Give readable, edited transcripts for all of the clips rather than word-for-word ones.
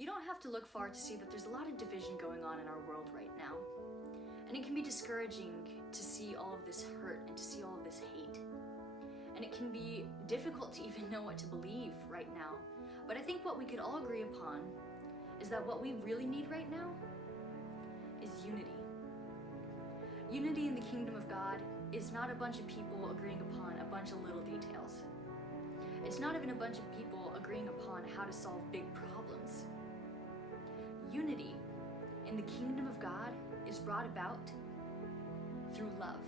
You don't have to look far to see that there's a lot of division going on in our world right now. And it can be discouraging to see all of this hurt and to see all of this hate. And it can be difficult to even know what to believe right now. But I think what we could all agree upon is that what we really need right now is unity. Unity in the kingdom of God is not a bunch of people agreeing upon a bunch of little details. It's not even a bunch of people agreeing upon how to solve big problems. Unity in the kingdom of God is brought about through love.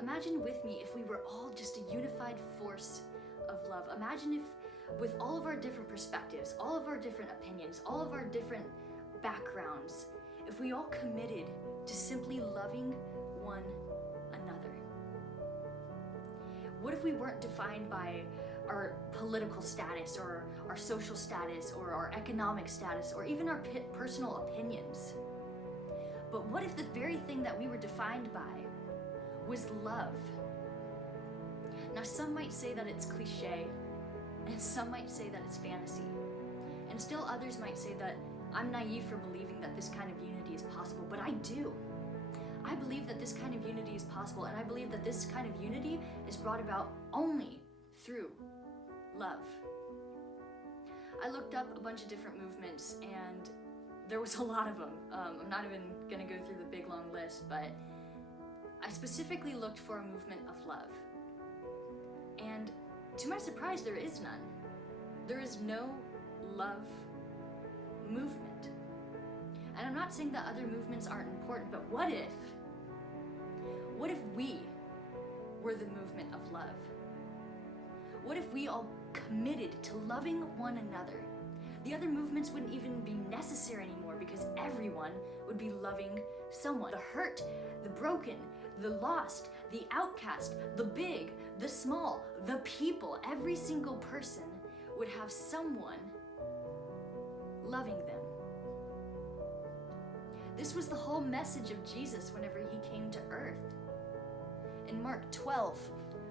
Imagine with me if we were all just a unified force of love. Imagine if with all of our different perspectives, all of our different opinions, all of our different backgrounds, if we all committed to simply loving one another. What if we weren't defined by our political status or our social status or our economic status or even our personal opinions? But what if the very thing that we were defined by was love? Now, some might say that it's cliche, and some might say that it's fantasy, and still others might say that I'm naive for believing that this kind of unity is possible, but I do. I believe that this kind of unity is possible, and I believe that this kind of unity is brought about only through love. I looked up a bunch of different movements, and there was a lot of them. I'm not even gonna go through the big long list, but I specifically looked for a movement of love. And to my surprise, there is none. There is no love movement. And I'm not saying that other movements aren't important, but what if we were the movement of love? What if we all committed to loving one another? The other movements wouldn't even be necessary anymore because everyone would be loving someone. The hurt, the broken, the lost, the outcast, the big, the small, the people, every single person would have someone loving them. This was the whole message of Jesus whenever he came to earth. In Mark 12,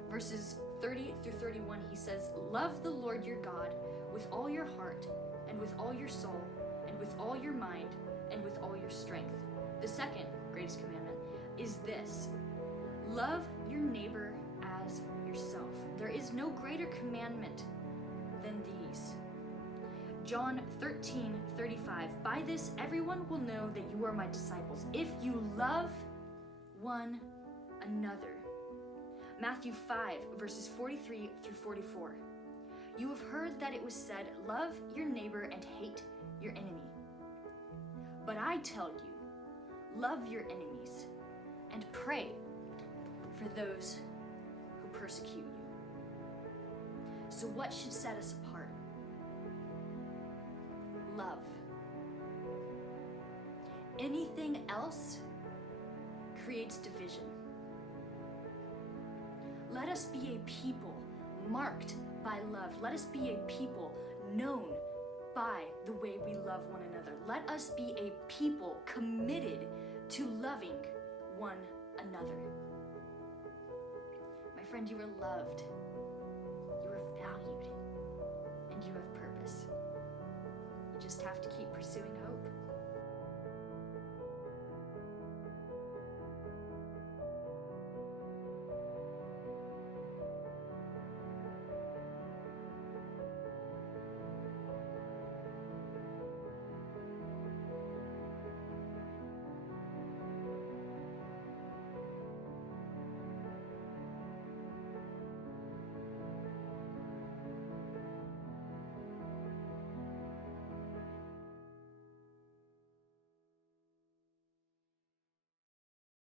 verses 30 through 31, he says, "Love the Lord your God with all your heart and with all your soul and with all your mind and with all your strength." The second greatest commandment is this: love your neighbor as yourself. There is no greater commandment than these. John 13:35, "By this everyone will know that you are my disciples, if you love one another." Matthew 5, verses 43 through 44. "You have heard that it was said, love your neighbor and hate your enemy. But I tell you, love your enemies and pray for those who persecute you." So what should set us apart? Love. Anything else creates division. Let us be a people marked by love. Let us be a people known by the way we love one another. Let us be a people committed to loving one another. My friend, you are loved, you are valued, and you have purpose. You just have to keep pursuing hope.